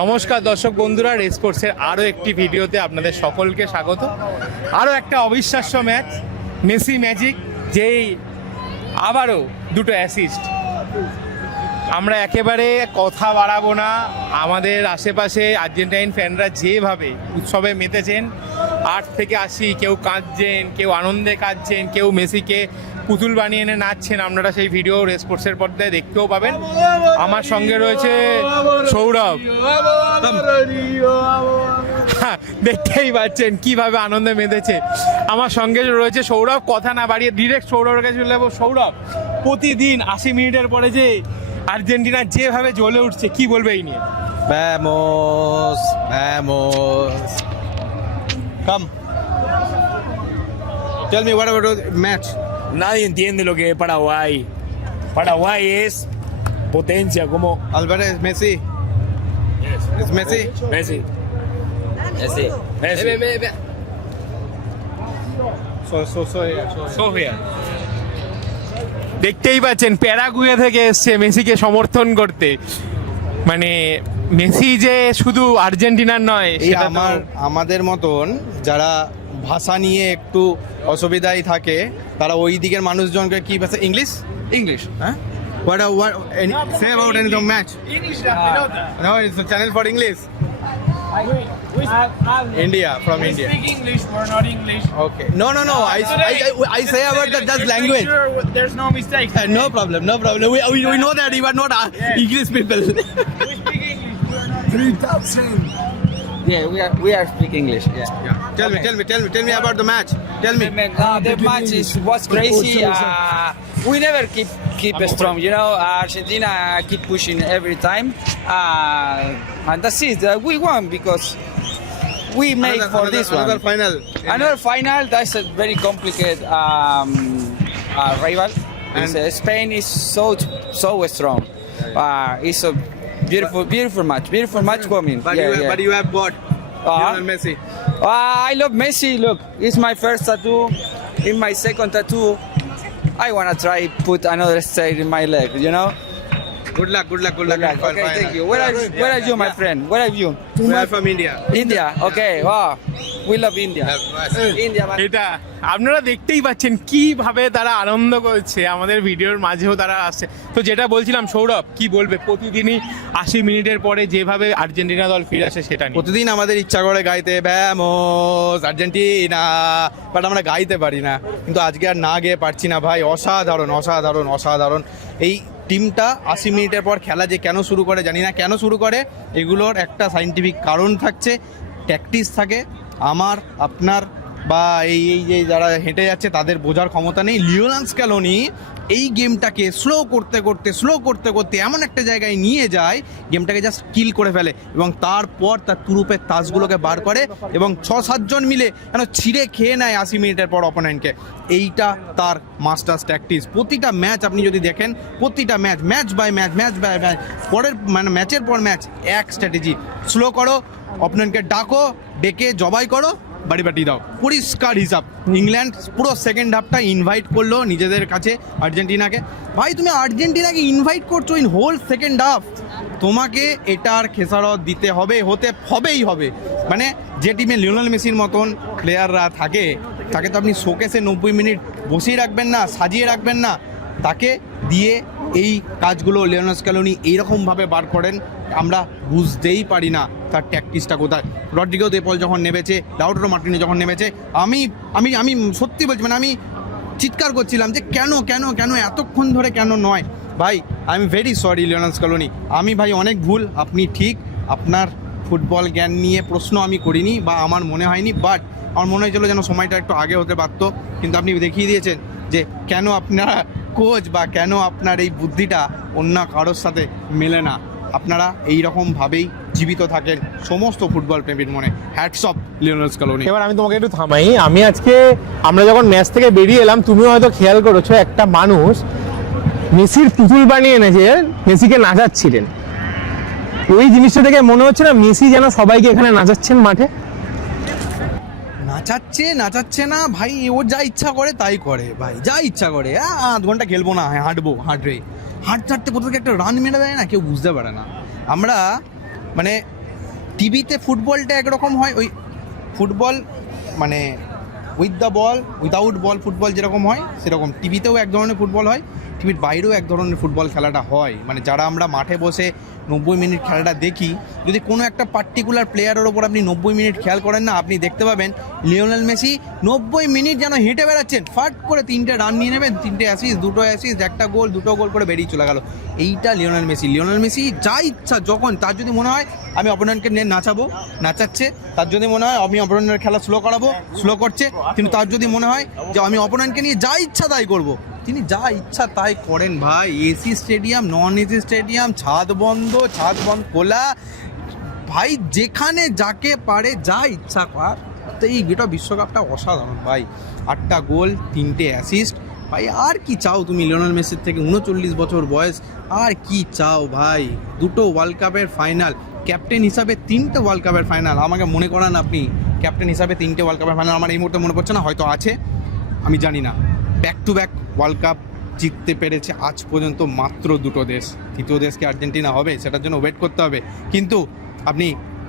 নমস্কার দর্শক বন্ধুরা, রেসকোর্সের আরও একটি ভিডিওতে আপনাদের সকলকে স্বাগত। আরও একটা অবিশ্বাস্য ম্যাচ, মেসি ম্যাজিক, যেই আবারও দুটো অ্যাসিস্ট। আমরা একেবারে কথা বাড়াবো না। আমাদের আশেপাশে আর্জেন্টাইন ফ্যানরা যেভাবে উৎসবে মেতেছেন, 8 থেকে 80, কেউ কাঁদছেন, কেউ আনন্দে কাঁদছেন, কেউ মেসিকে পুতুল বানিয়ে এনে নাচছেন। আপনারা সেই ভিডিও রেসকোর্সের পর্দায় দেখতেও পাবেন। আমার সঙ্গে রয়েছে সৌরভ। দেখতেই পাচ্ছেন কিভাবে আনন্দে মেতেছে। আমার সঙ্গে রয়েছে সৌরভ। কথা না বাড়িয়ে ডিরেক্ট সৌরভের কাছে চলে যাবো। সৌরভ, প্রতিদিন 80 মিনিটের পরে যে আর্জেন্টিনা যেভাবে জ্বলে উঠছে, কি বলবে এই নিয়ে? Vamos, vamos. Come. Tell me what about the match? Nadie entiende lo que es Paraguay. Paraguay es potencia, como Alvarez, Messi. It's Messi. Messi. Messi. Messi. Ve. Sofia, দেখতেই পাচ্ছেন প্যারাগুয়ে থেকে এসছে মেসিকে সমর্থন করতে। মানে মেসি যে শুধু আর্জেন্টিনার নয়, এই সেটা আমাদের মতন যারা ভাষা নিয়ে একটু অসুবিধায় থাকে, তারা ওই দিকের মানুষজনকে কি ভাষা? ইংলিশ হ্যাঁ? What say about any the match? No, it's a channel for English. India, from India. Speak English, we're not English. Okay. No. I say about that just language. Make sure there's no mistakes. No problem. We know that you are not English people. We speak English, we're not. Yeah, we are speak English. Yeah. Tell me about the match. Tell me. The match was crazy. We never keep strong. You know, Argentina keep pushing every time, and that's it. We won because we made for this another one. final. Another final. That's a very complicated rival. Spain is so strong. It's a beautiful match coming. But you have got Lionel Messi. I love Messi. Look, it's my first tattoo. In my second tattoo, I wanna try put another side in my leg. You know. Good luck. Okay, thank you. Where are you, my friend? Where are you? We are from India. India. Okay. Wow. We love India. India. Man. এটা আপনারা দেখতেই পাচ্ছেন কিভাবে তারা আনন্দ করছে। আমাদের ভিডিওর মাঝেও তারা আসছে। তো যেটা বলছিলাম, সৌরভ কি বলবে প্রতিদিনই 80 মিনিটের পরে যেভাবে আর্জেন্টিনা দল ফিরে আসে সেটা নিয়ে? প্রতিদিন আমাদের ইচ্ছা করে গাইতে ভ্যামোস আর্জেন্টিনা, বাট আমরা গাইতে পারি না। কিন্তু আজকে আর না গিয়ে পারছি না ভাই। অসাধারণ এই টিমটা 80 মিনিটের পর খেলা যে কেন শুরু করে জানি না। কেন শুরু করে, এগুলোর একটা সাইন্টিফিক কারণ থাকছে, প্র্যাকটিস থাকে। আমার আপনার বা এই যে যারা হেঁটে যাচ্ছে তাদের বোঝার ক্ষমতা নেই। লিওনেল স্ক্যালোনি এই গেমটাকে স্লো করতে এমন একটা জায়গায় নিয়ে যায়, গেমটাকে জাস্ট কিল করে ফেলে এবং তারপর তার তুরুপের তাসগুলোকে বার করে এবং 6-7 জন মিলে যেন ছিঁড়ে খেয়ে নেয় 80 মিনিটের পর অপোনেন্টকে। এইটা তার মাস্টার্স প্র্যাকটিস। প্রতিটা ম্যাচ আপনি যদি দেখেন, প্রতিটা ম্যাচ বাই ম্যাচ পরের মানে ম্যাচের পর ম্যাচ এক স্ট্র্যাটেজি। স্লো করো, অপোনেন্টকে ডেকে জবাই করো, বাড়ি দাও, পরিষ্কার হিসাব। ইংল্যান্ড পুরো সেকেন্ড হাফটা ইনভাইট করলো নিজেদের কাছে আর্জেন্টিনাকে। ভাই তুমি আর্জেন্টিনাকে ইনভাইট করছো ইন হোল সেকেন্ড হাফ, তোমাকে এটার খেসারত দিতে হবেই হবে। মানে যে টিমে লিওনেল মেসির মতন প্লেয়াররা তাকে তো আপনি শোকেসে 90 মিনিট বসিয়ে রাখবেন না, সাজিয়ে রাখবেন না। তাকে দিয়ে এই কাজগুলো লিওনেল স্ক্যালোনি এইরকমভাবে বার করেন, আমরা বুঝতেই পারি না তার ট্যাকটিক্সটা কোথায়। রড্রিগো দে পল যখন নেমেছে, লাউটারো মার্টিনেজ যখন নেমেছে, আমি সত্যি বলছি, মানে আমি চিৎকার করছিলাম যে কেন এতক্ষণ ধরে কেন নয়। ভাই I am very sorry Lionel Scaloni. আমি ভাই অনেক ভুল, আপনি ঠিক, আপনার ফুটবল জ্ঞান নিয়ে প্রশ্ন আমি করিনি বা আমার মনে হয়নি, বাট আমার মনে হয়েছিল যেন সময়টা একটু আগে হতে পারত। কিন্তু আপনি দেখিয়ে দিয়েছেন যে কেন আপনারা কোচ বা কেন আপনার এই বুদ্ধিটা অন্য কারোর সাথে মেলে না। আপনারা এইরকমভাবেই জীবিত থাকেন সমস্ত ফুটবল প্রেমীর মনে। Hats off Lionel Scaloni. এবার আমি তোমাকে একটু থামাই। আমরা যখন ম্যাচ থেকে বেরিয়ে এলাম, তুমিও হয়তো খেয়াল করেছো, একটা মানুষ মেসির পুতুল বানিয়ে এনেছে, মেসিকে নাচাচ্ছিলেন। ওই জিনিসটা থেকে মনে হচ্ছে না মেসি যেন সবাইকে এখানে নাচাচ্ছেন মাঠে? নাচাচ্ছে না ভাই, ও যা ইচ্ছা করে তাই করে ভাই, যা ইচ্ছা করে। 8 ঘন্টা খেলবো না, হাঁটতে কোথা থেকে একটা রান মেরে দেয় না, কেউ বুঝতে পারে না। আমরা মানে টিভিতে ফুটবলটা একরকম হয়, ওই ফুটবল মানে with the ball without ball football যেরকম হয় সেরকম টিভিতেও এক ধরনের ফুটবল হয়, টিভির বাইরেও এক ধরনের ফুটবল খেলাটা হয়। মানে যারা আমরা মাঠে বসে 90 মিনিট খেলাটা দেখি, যদি কোনো একটা পার্টিকুলার প্লেয়ারের ওপর আপনি 90 মিনিট খেয়াল করেন না, আপনি দেখতে পাবেন লিওনেল মেসি 90 মিনিট যেন হেঁটে বেড়াচ্ছেন, ফাট করে 3টে রান নিয়ে নেবেন, 3টে অ্যাসিস্ট, 2টো অ্যাসিস্ট, 1টা গোল, 2টো গোল করে বেরিয়ে চলে গেল। এইটা লিওনেল মেসি। লিওনেল মেসি যা ইচ্ছা যখন, তার যদি মনে হয় আমি অপোনেন্টকে নিয়ে নাচাবো, নাচাচ্ছে। তার যদি মনে হয় আমি অপোনেন্টের খেলা স্লো করাবো, স্লো করছে। কিন্তু তার যদি মনে হয় যে আমি অপোনেন্টকে নিয়ে যা ইচ্ছা তাই করবো, তিনি যা ইচ্ছা তাই করেন ভাই। AC stadium, non AC stadium, ছাদ বন্ধ খোলা, ভাই যেখানে যাকে পারে যা ইচ্ছা কর। তো এই গোটা বিশ্বকাপটা অসাধারণ ভাই। 8টা গোল, 3টে অ্যাসিস্ট, ভাই আর কি চাও তুমি লিওনেল মেসির থেকে? 39 বছর বয়স, আর কি চাও ভাই? 2টো ওয়ার্ল্ড কাপের ফাইনাল, ক্যাপ্টেন হিসাবে 3টে ওয়ার্ল্ড কাপের ফাইনাল। আমাকে মনে করান আপনি ক্যাপ্টেন হিসাবে 3টে ওয়ার্ল্ড কাপের ফাইনাল, আমার এই মুহূর্তে মনে পড়ছে না, হয়তো আছে, আমি জানি না। Back to back world cup জিততে পেরেছে আজ পর্যন্ত মাত্র 2টো দেশ। তৃতীয় দেশকে আর্জেন্টিনা হবে, সেটার জন্য ওয়েট করতে হবে। কিন্তু আপনি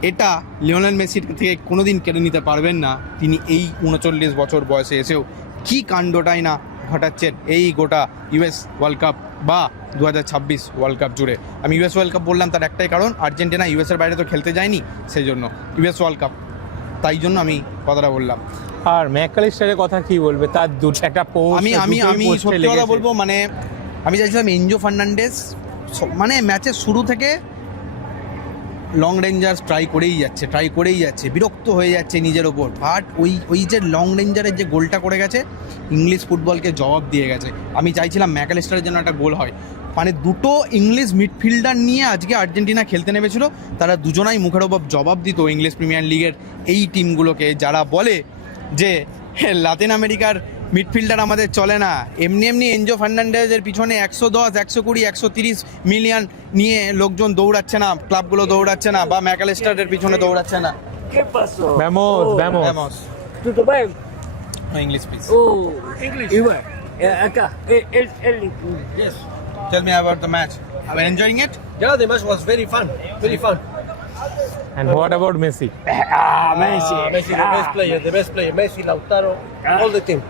এটা লিওনেল মেসির থেকে কোনোদিন কেড়ে নিতে পারবেন না। তিনি এই 39 বছর বয়সে এসেও কী কাণ্ডটাই না ঘটাচ্ছেন এই গোটা ইউএস ওয়ার্ল্ড কাপ বা 2026 ওয়ার্ল্ড কাপ জুড়ে। আমি ইউএস ওয়ার্ল্ড কাপ বললাম তার একটাই কারণ, আর্জেন্টিনা ইউএসের বাইরে তো খেলতে যায়নি, সেই জন্য ইউএস ওয়ার্ল্ড কাপ, তাই জন্য আমি কথাটা বললাম। আর ম্যাকঅ্যালিস্টারের কথা কি বলবে? তার একটা পোস্ট, আমি সত্যি কথা বলবো, মানে আমি চাইছিলাম এনজো ফার্নান্ডেজ মানে ম্যাচের শুরু থেকে লং রেঞ্জার ট্রাই করেই যাচ্ছে, বিরক্ত হয়ে যাচ্ছে নিজের ওপর। বাট ওই যে লং রেঞ্জারের যে গোলটা করে গেছে, ইংলিশ ফুটবলকে জবাব দিয়ে গেছে। আমি চাইছিলাম ম্যাকঅ্যালিস্টারের জন্য একটা গোল হয়। মানে 2টো ইংলিশ মিডফিল্ডার নিয়ে আজকে আর্জেন্টিনা খেলতে নেমেছিল, তারা দুজনাই মুখের ওপর জবাব দিত ইংলিশ প্রিমিয়ার লিগের এই টিমগুলোকে, যারা বলে যে লাতিন আমেরিকার মিডফিল্ডার আমাদের চলে না। এমনি এনজো ফার্নান্ডেজের পিছনে 110, 120, 130 মিলিয়ন নিয়ে লোকজন দৌড়াচ্ছে না, ক্লাবগুলো দৌড়াচ্ছে না, বা ম্যাকঅ্যালিস্টারের পিছনে দৌড়াচ্ছে না। ¿Qué pasó? Vamos. ¿Tú bem? No English, please. Oh, English. Igual. Acá. El Yes. Tell me about the match. Are you enjoying it? Yeah, the match was very fun. Very fun. And what about Messi? Messi. Messi, the best player. The best player. Messi, Lautaro, all the team.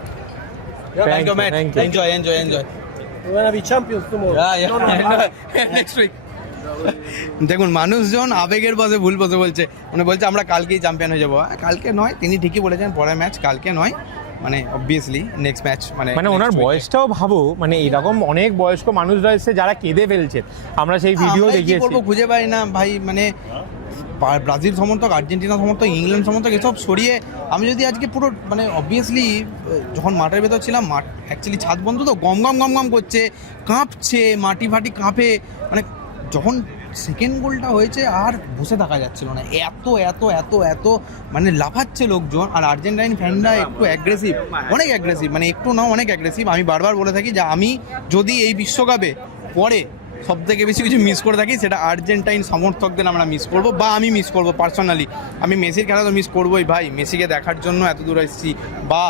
Yeah. Thank you, mate. thank you. Enjoy. We're gonna be champions tomorrow. Yeah. No, Next week. দেখুন, মানুষজন আবেগের বসে ভুল বসে বলছে, মানে বলছে আমরা কালকেই চ্যাম্পিয়ন হয়ে যাবো। কালকে নয়, তিনি ঠিকই বলেছেন পরের ম্যাচ, কালকে নয়, মানে অবভিয়াসলি নেক্সট ম্যাচ। মানে ওনার বয়সটাও ভাবো, মানে এরকম অনেক বয়স্ক মানুষ রয়েছে যারা কেঁদে ফেলছে, আমরা সেই ভিডিও দেখিয়েছি। খুঁজে পাই না ভাই, মানে ব্রাজিল সমর্থক, আর্জেন্টিনা সমর্থক, ইংল্যান্ড সমর্থক এসব সরিয়ে আমি যদি আজকে পুরো, মানে অবভিয়াসলি যখন মাঠের ভেতর ছিলাম, মাঠ অ্যাকচুয়ালি ছাদ বন্ধ তো, গম করছে, কাঁপছে, মাটি ফাটি কাঁপে। মানে যখন সেকেন্ড গোলটা হয়েছে আর বসে থাকা যাচ্ছিল না, এত মানে লাফাচ্ছে লোকজন। আর আর্জেন্টাইন ফ্যানরা একটু অ্যাগ্রেসিভ, অনেক অ্যাগ্রেসিভ, মানে একটু না অনেক অ্যাগ্রেসিভ। আমি বারবার বলে থাকি যে আমি যদি এই বিশ্বকাপে পরে সব থেকে বেশি কিছু মিস করে থাকি, সেটা আর্জেন্টাইন সমর্থকদের আমরা মিস করবো, বা আমি মিস করবো পার্সোনালি। আমি মেসির খেলা তো মিস করবোই ভাই, মেসিকে দেখার জন্য এত দূর এসেছি, বা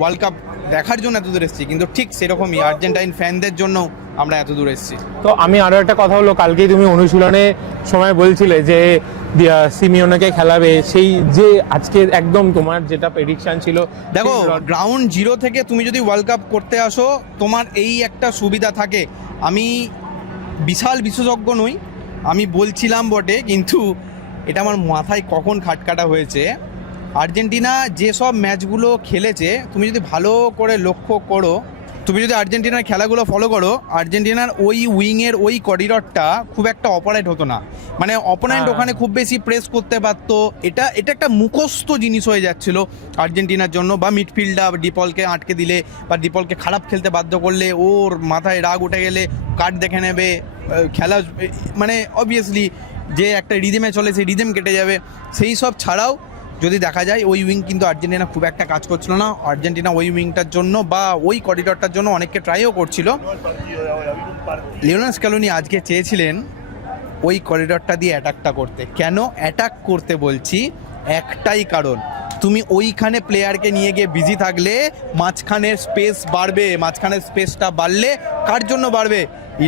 ওয়ার্ল্ড কাপ দেখার জন্য এত দূর এসেছি, কিন্তু ঠিক সেরকমই আর্জেন্টাইন ফ্যানদের জন্য আমরা এত দূর এসেছি। তো আমি আরও একটা কথা হলো, কালকেই তুমি অনুশীলনে সময় বলছিলে যে সিমিওনাকে খেলাবে, সেই যে আজকে একদম তোমার যেটা প্রেডিকশন ছিল। দেখো, গ্রাউন্ড জিরো থেকে তুমি যদি ওয়ার্ল্ড কাপ করতে আসো, তোমার এই একটা সুবিধা থাকে। আমি বিশাল বিশেষজ্ঞ নই, আমি বলছিলাম বটে, কিন্তু এটা আমার মাথায় কখন খাটকাটা হয়েছে। আর্জেন্টিনা যেসব ম্যাচগুলো খেলেছে, তুমি যদি ভালো করে লক্ষ্য করো, তুমি যদি আর্জেন্টিনার খেলাগুলো ফলো করো, আর্জেন্টিনার ওই উইংয়ের ওই করিডরটা খুব একটা অপারেট হতো না। মানে অপোনেন্ট ওখানে খুব বেশি প্রেস করতে পারতো। এটা একটা মুখস্থ জিনিস হয়ে যাচ্ছিল আর্জেন্টিনার জন্য। বা মিডফিল্ডার ডিপলকে আটকে দিলে বা ডিপলকে খারাপ খেলতে বাধ্য করলে, ওর মাথায় রাগ উঠে গেলে কার্ড দেখে নেবে, খেলা মানে অবভিয়াসলি যে একটা রিদমে চলে সেই রিদম কেটে যাবে। সেই সব ছাড়াও যদি দেখা যায়, ওই উইং কিন্তু আর্জেন্টিনা খুব একটা কাজ করছিল না। আর্জেন্টিনা ওই উইংটার জন্য বা ওই করিডরটার জন্য অনেককে ট্রাইও করছিল। লিওনেল স্ক্যালোনি আজকে চেয়েছিলেন ওই করিডরটা দিয়ে অ্যাটাকটা করতে। কেন অ্যাটাক করতে বলছি? একটাই কারণ, তুমি ওইখানে প্লেয়ারকে নিয়ে গিয়ে বিজি থাকলে মাঝখানের স্পেস বাড়বে। মাঝখানের স্পেসটা বাড়লে কার জন্য বাড়বে?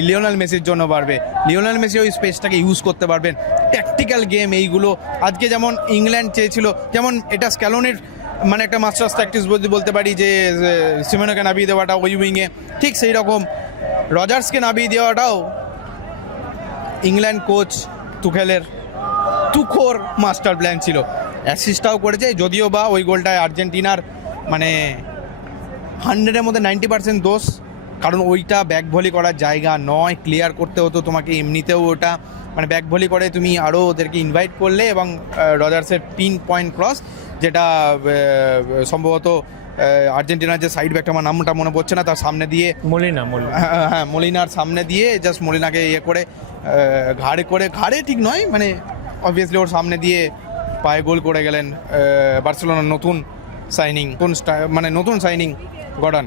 লিওনেল মেসির জন্য বাড়বে। লিওনেল মেসি ওই স্পেসটাকে ইউজ করতে পারবেন। ট্যাকটিক্যাল গেম এইগুলো আজকে যেমন ইংল্যান্ড চেয়েছিল, যেমন এটা স্ক্যালোনির মানে একটা মাস্টার্স প্র্যাকটিস বলতে পারি যে সিমেনোকে নামিয়ে দেওয়াটা ওই উইংয়ে, ঠিক সেই রকম রজার্সকে নামিয়ে দেওয়াটাও ইংল্যান্ড কোচ তুখেলের তুখোর মাস্টার প্ল্যান ছিল। অ্যাসিস্টটাও করেছে, যদিও বা ওই গোলটায় আর্জেন্টিনার মানে 100-এর মধ্যে 90% দোষ, কারণ ওইটা ব্যাক ভলি করার জায়গা নয়, ক্লিয়ার করতে হতো তোমাকে। এমনিতেও ওটা মানে ব্যাক ভলি করে তুমি আরও ওদেরকে ইনভাইট করলে, এবং রজার্সের পিন পয়েন্ট ক্রস, যেটা সম্ভবত আর্জেন্টিনার যে সাইড ব্যাকটা, আমার নামটা মনে পড়ছে না, তার সামনে দিয়ে হ্যাঁ মলিনার সামনে দিয়ে জাস্ট মলিনাকে ইয়ে করে ঘাড়ে ঠিক নয়, মানে অবভিয়াসলি ওর সামনে দিয়ে পায়ে গোল করে গেলেন বার্সেলোনার নতুন সাইনিং গর্ডন।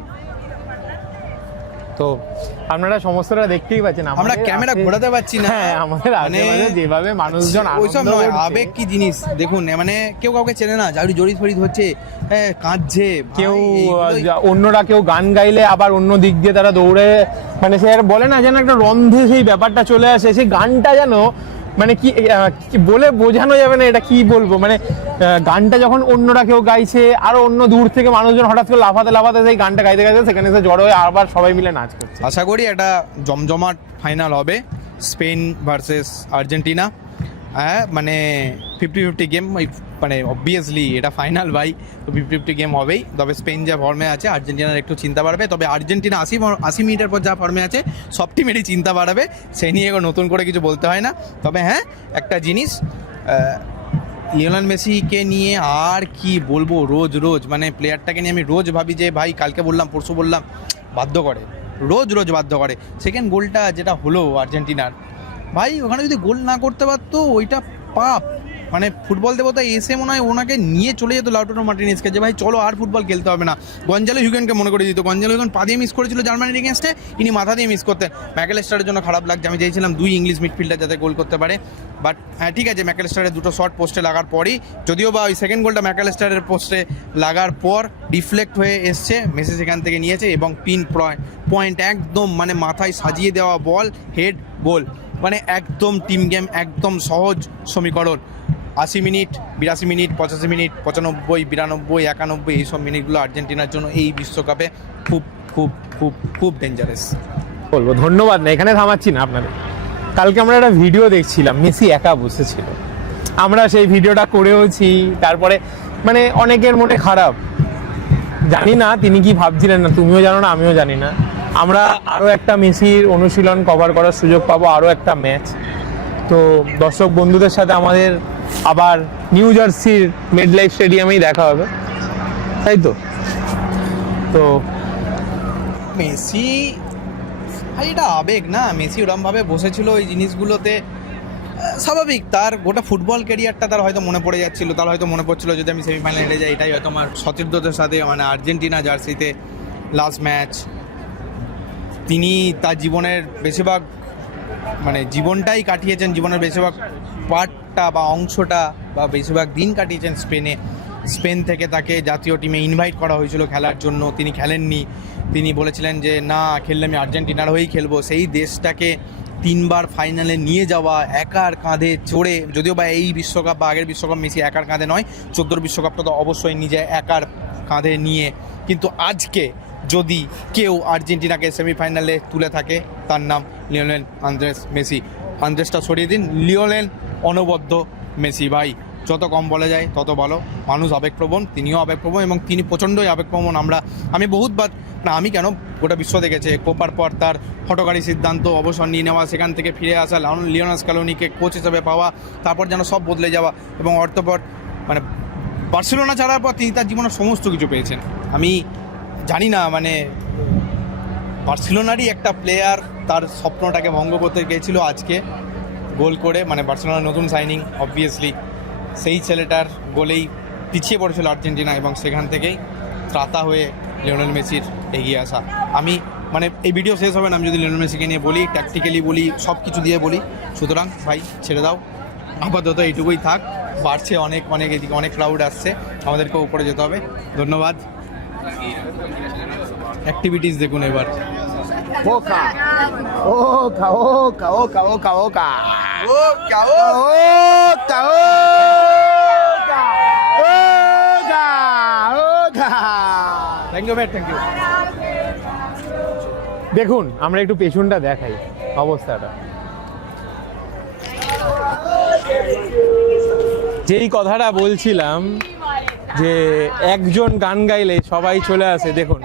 তো আপনারা সমস্তটা দেখতেই পাচ্ছেন, আমরা ক্যামেরা ঘোরাতে পারছি না। হ্যাঁ, আমাদের আশেপাশে যেভাবে মানুষজন ওইসব নয়, আবেগ কি জিনিস দেখুন, মানে কেউ কাউকে চেনে না, যার জড়িত ফরিদ হচ্ছে, কাঁদছে কেউ, অন্যরা কেউ গান গাইলে আবার অন্য দিক দিয়ে তারা দৌড়ে, মানে সে আর বলে না যেন একটা রন্ধে সেই ব্যাপারটা চলে আসে, সেই গানটা যেন মানে কি বলে বোঝানো যাবে না, এটা কি বলবো, মানে গানটা যখন অন্যরা কেউ গাইছে, আরো অন্য দূর থেকে মানুষজন হঠাৎ করে লাফাতে সেই গানটা গাইতে সেখানে এসে জড়ো হয়ে আবার সবাই মিলে নাচ করছে। আশা করি একটা জমজমাট ফাইনাল হবে, স্পেন ভার্সেস আর্জেন্টিনা। হ্যাঁ, মানে 50-50 গেম, মানে অবভিয়াসলি এটা ফাইনাল ভাই, তো 50-50 গেম হবেই। তবে স্পেন যা ফর্মে আছে, আর্জেন্টিনার একটু চিন্তা বাড়বে, তবে আর্জেন্টিনা 80 মিনিটের পর যা ফর্মে আছে সব টিমেরই চিন্তা বাড়াবে, সেই নিয়ে নতুন করে কিছু বলতে হয় না। তবে হ্যাঁ, একটা জিনিস, লিওনেল মেসিকে নিয়ে আর কি বলবো, রোজ মানে প্লেয়ারটাকে নিয়ে আমি রোজ ভাবি যে ভাই, কালকে বললাম পরশু বললাম, বাধ্য করে, রোজ বাধ্য করে। সেকেন্ড গোলটা যেটা হলো আর্জেন্টিনার, ভাই ওখানে যদি গোল না করতে পারতো ওইটা পাপ, মানে ফুটবল দেবতা এসে মনে হয় ওনাকে নিয়ে চলে যেত লাউটারো মার্টিনেজকে, যে ভাই চলো আর ফুটবল খেলতে হবে না। গঞ্জালো হিগুয়েনকে মনে করে দিত, গঞ্জালো হিগুয়েন পা দিয়ে মিস করেছিল জার্মানির এগেনস্টে, ইনি মাথা দিয়ে মিস করতেন। ম্যাকেলেস্টারের জন্য খারাপ লাগছে, আমি চাইছিলাম 2 ইংলিশ মিডফিল্ডার যাতে গোল করতে পারে, বাট হ্যাঁ ঠিক আছে, ম্যাকেলেস্টারের 2টো শট পোস্টে লাগার পরই, যদিও বা ওই সেকেন্ড গোলটা ম্যাকেলেস্টারের পোস্টে লাগার পর ডিফ্লেক্ট হয়ে এসছে, মেসি সেখান থেকে নিয়েছে এবং পিন পয়েন্ট একদম মানে মাথায় সাজিয়ে দেওয়া বল, হেড গোল, মানে একদম টিম গেম, একদম সহজ সমীকরণ। 80 মিনিট, 82 মিনিট, 85 মিনিট, 95, 92, 91 এইসব মিনিটগুলো আর্জেন্টিনার জন্য এই বিশ্বকাপে খুব খুব খুব খুব ডেঞ্জারাস বলবো। ধন্যবাদ না, এখানে থামাচ্ছি না আপনাদের। কালকে আমরা একটা ভিডিও দেখছিলাম, মেসি একা বসেছিল, আমরা সেই ভিডিওটা করেওছি, তারপরে মানে অনেকের মনে খারাপ, জানি না তিনি কি ভাবছিলেন, না তুমিও জানো না, আমিও জানি না। আমরা আরও একটা মেসির অনুশীলন কভার করার সুযোগ পাবো, আরও একটা ম্যাচ। তো দর্শক বন্ধুদের সাথে আমাদের আবার নিউ জার্সির মেডলাইফ স্টেডিয়ামেই দেখা হবে, তাই তো? তো মেসি ভাই, এটা আবেগ না, মেসি ওরমভাবে বসেছিল ওই জিনিসগুলোতে, স্বাভাবিক, তার গোটা ফুটবল ক্যারিয়ারটা তার হয়তো মনে পড়ে যাচ্ছিল, তার হয়তো মনে পড়ছিল যদি আমি সেমিফাইনালে হেরে যাই, এটাই হয়তো আমার সতীর্থদের সাথে মানে আর্জেন্টিনা জার্সিতে লাস্ট ম্যাচ। তিনি তার জীবনের বেশিরভাগ মানে জীবনটাই কাটিয়েছেন, জীবনের বেশিরভাগ পার্টটা বা অংশটা বা বেশিরভাগ দিন কাটিয়েছেন স্পেনে। স্পেন থেকে তাকে জাতীয় টিমে ইনভাইট করা হয়েছিল খেলার জন্য, তিনি খেলেননি, তিনি বলেছিলেন যে না, খেললে আমি আর্জেন্টিনার হয়েই খেলবো। সেই দেশটাকে 3বার ফাইনালে নিয়ে যাওয়া, একার কাঁধে চড়ে, যদিও বা এই বিশ্বকাপ বা আগের বিশ্বকাপ মেসি একার কাঁধে নয়, 14 বিশ্বকাপটা তো অবশ্যই নিজে একার কাঁধে নিয়ে, কিন্তু আজকে যদি কেউ আর্জেন্টিনাকে সেমিফাইনালে তুলে থাকে তার নাম লিওনেল আন্দ্রেস মেসি। আন্দ্রেসটা সরিয়ে দিন, লিওনেল অনবদ্য মেসি ভাই, যত কম বলা যায় তত ভালো। মানুষ আবেগপ্রবণ, তিনিও আবেগপ্রবণ এবং তিনি প্রচণ্ডই আবেগপ্রবণ। আমি বহুতবার, না আমি কেন, গোটা বিশ্ব দেখেছে কোপার পর তার হঠকারী সিদ্ধান্ত, অবসর নিয়ে নেওয়া, সেখান থেকে ফিরে আসা, লিওনেল স্ক্যালোনিকে কোচ হিসেবে পাওয়া, তারপর যেন সব বদলে যাওয়া, এবং অর্থপর মানে বার্সেলোনা ছাড়ার পর তিনি তার জীবনের সমস্ত কিছু পেয়েছেন। আমি জানি না, মানে বার্সেলোনারই একটা প্লেয়ার তার স্বপ্নটাকে ভঙ্গ করতে গিয়েছিল আজকে গোল করে, মানে বার্সেলোনার নতুন সাইনিং অবভিয়াসলি, সেই ছেলেটার গোলেই পিছিয়ে পড়েছিল আর্জেন্টিনা, এবং সেখান থেকেই ত্রাতা হয়ে লিওনেল মেসির এগিয়ে আসা। আমি মানে এই ভিডিও শেষ হবে না আমি যদি লিওনেল মেসিকে নিয়ে বলি, ট্যাকটিক্যালি বলি, সব কিছু দিয়ে বলি। সুতরাং ভাই ছেড়ে দাও, আপাতত এইটুকুই থাক, বাড়ছে অনেক এদিকে অনেক ক্রাউড আসছে, আমাদেরকে উপরে যেতে হবে। ধন্যবাদ। অ্যাক্টিভিটিস দেখুন এবার। ওকা ওকা ওকা ওকা ওকা ওকা ওকা ওকা ওকা ওকা ওকা। থ্যাংক ইউ ভাই, থ্যাংক ইউ। দেখুন আমরা একটু পেছনটা দেখাই অবস্থাটা। যেই কথাটা বলছিলাম যে একজন গান গাইলে সবাই চলে আসে, দেখুন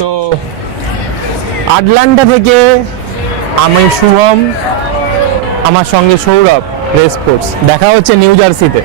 তো আটলান্টা থেকে আমি শুভম, আমার সঙ্গে সৌরভ, রেস স্পোর্টস। দেখা হচ্ছে নিউ জার্সিতে।